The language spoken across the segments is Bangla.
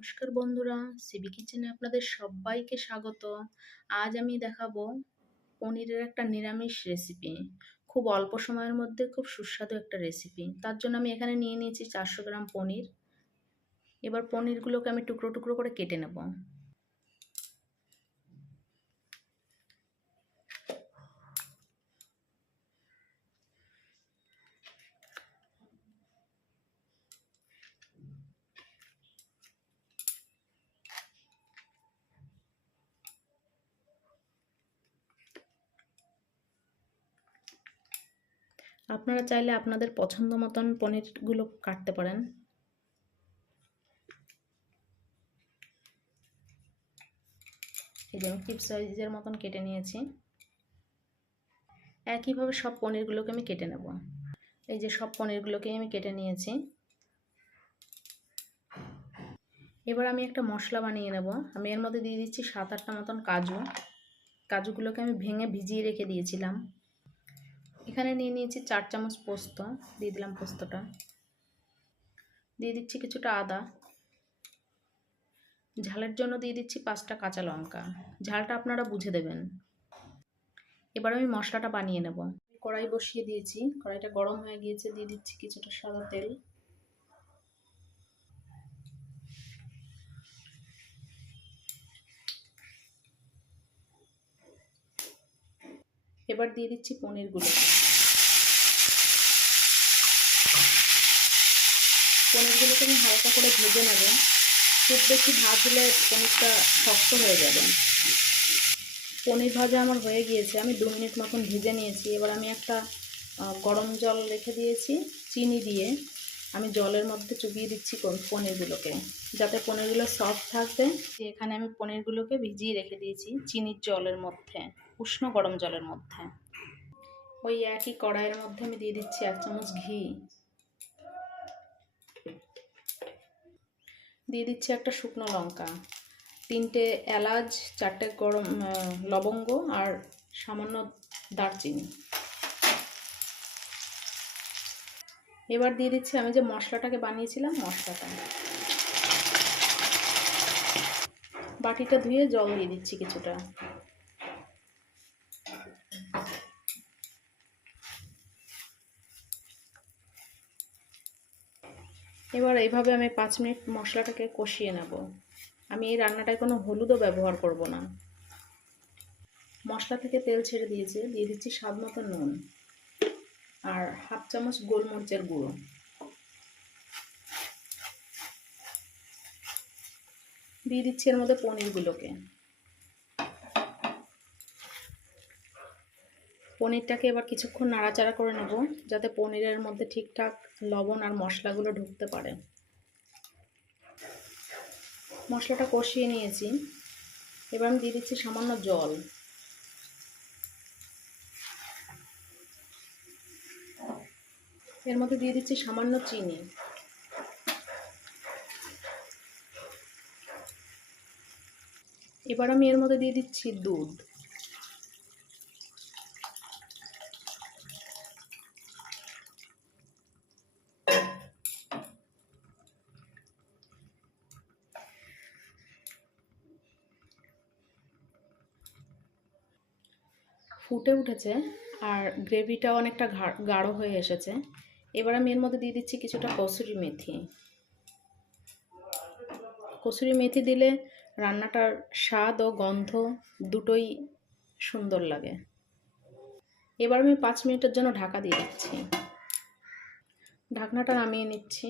নমস্কার বন্ধুরা, সিবি কিচেনে আপনাদের সবাইকে স্বাগত। আজ আমি দেখাবো পনিরের একটা নিরামিষ রেসিপি। খুব অল্প সময়ের মধ্যে খুব সুস্বাদু একটা রেসিপি। তার জন্য আমি এখানে নিয়ে নিয়েছি 400 গ্রাম পনির। এবার পনিরগুলোকে আমি টুকরো টুকরো করে কেটে নেব। আপনারা চাইলে আপনাদের পছন্দ মতন পনিরগুলো কাটতে পারেন। এই যে আমি কিউব সাইজের মতন কেটে নিয়েছি। একইভাবে সব পনিরগুলোকে আমি কেটে নেব। এই যে সব পনিরগুলোকে আমি কেটে নিয়েছি। এবার আমি একটা মশলা বানিয়ে নেব। আমি এর মধ্যে দিয়ে দিচ্ছি 7-8টা মতন কাজু। কাজুগুলোকে আমি ভেঙে ভিজিয়ে রেখে দিয়েছিলাম। এখানে নিয়ে নিয়েছি 4 চামচ পোস্ত, দিয়ে দিলাম পোস্তটা। দিয়ে দিচ্ছি কিছুটা আদা। ঝালের জন্য দিয়ে দিচ্ছি 5টা কাঁচা লঙ্কা। ঝালটা আপনারা বুঝে দেবেন। এবার আমি মশলাটা বানিয়ে নেব। কড়াই বসিয়ে দিয়েছি, কড়াইটা গরম হয়ে গিয়েছে। দিয়ে দিচ্ছি কিছুটা সাদা তেল। এবার দিয়ে দিচ্ছি পনিরগুলো। পনিরগুলোকে আমি হালকা করে ভেজে নেব। খুব বেশি ভাজলে পনিরটা শক্ত হয়ে যাবে। পনির ভাজা আমার হয়ে গিয়েছে। আমি 2 মিনিট মতন ভেজে নিয়েছি। এবার আমি একটা গরম জল রেখে দিয়েছি চিনি দিয়ে। আমি জলের মধ্যে চুবিয়ে দিচ্ছি পনিরগুলোকে, যাতে পনিরগুলো সফট থাকবে। এখানে আমি পনিরগুলোকে ভিজিয়ে রেখে দিয়েছি চিনির জলের মধ্যে, উষ্ণ গরম জলের মধ্যে। ওই একই কড়াইয়ের মধ্যে আমি দিয়ে দিচ্ছি 1 চামচ ঘি। দিয়ে দিচ্ছি একটা শুকনো লঙ্কা, 3টে এলাচ, 4টে গরম লবঙ্গ আর সামান্য দারচিনি। এবার দিয়ে দিচ্ছি আমি যে মশলাটাকে বানিয়েছিলাম মশলাটা। বাটিটা ধুয়ে জল দিয়ে দিচ্ছি কিছুটা। এবার এইভাবে আমি 5 মিনিট মশলাটাকে কষিয়ে নেব। আমি এই রান্নাটায় কোনো হলুদও ব্যবহার করব না। মশলা থেকে তেল ছেড়ে দিয়েছে। দিয়ে দিচ্ছি স্বাদ মতো নুন আর 1/2 চামচ গোলমরিচের গুঁড়ো। দিয়ে দিচ্ছি এর মধ্যে পনিরগুলোকে। পনিরটাকে এবার কিছুক্ষণ নাড়াচাড়া করে নেব, যাতে পনিরের মধ্যে ঠিকঠাক লবণ আর মশলাগুলো ঢুকতে পারে। মশলাটা কষিয়ে নিয়েছি। এবার আমি দিয়ে দিচ্ছি সামান্য জল। এর মধ্যে দিয়ে দিচ্ছি সামান্য চিনি। এবার আমি এর মধ্যে দিয়ে দিচ্ছি দুধ। ফুটে উঠেছে আর গ্রেভিটাও অনেকটা গাঢ় হয়ে এসেছে। এবার আমি এর মধ্যে দিয়ে দিচ্ছি কিছুটা কসুরি মেথি। কসুরি মেথি দিলে রান্নাটার স্বাদ ও গন্ধ দুটোই সুন্দর লাগে। এবার আমি 5 মিনিটের জন্য ঢাকা দিয়ে দিচ্ছি। ঢাকনাটা নামিয়ে নিচ্ছি।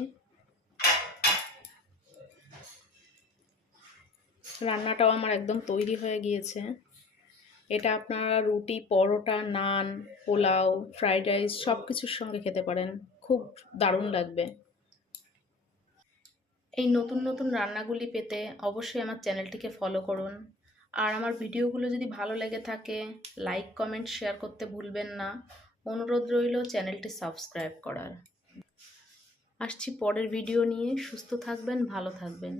রান্নাটাও আমার একদম তৈরি হয়ে গিয়েছে। এটা আপনারা রুটি, পরোটা, নান, পোলাও, ফ্রাইড রাইস সব কিছুর সঙ্গে খেতে পারেন। খুব দারুণ লাগবে। এই নতুন নতুন রান্নাগুলি পেতে অবশ্যই আমার চ্যানেলটিকে ফলো করুন। আর আমার ভিডিওগুলো যদি ভালো লেগে থাকে লাইক, কমেন্ট, শেয়ার করতে ভুলবেন না। অনুরোধ রইল চ্যানেলটি সাবস্ক্রাইব করার। আসছি পরের ভিডিও নিয়ে। সুস্থ থাকবেন, ভালো থাকবেন।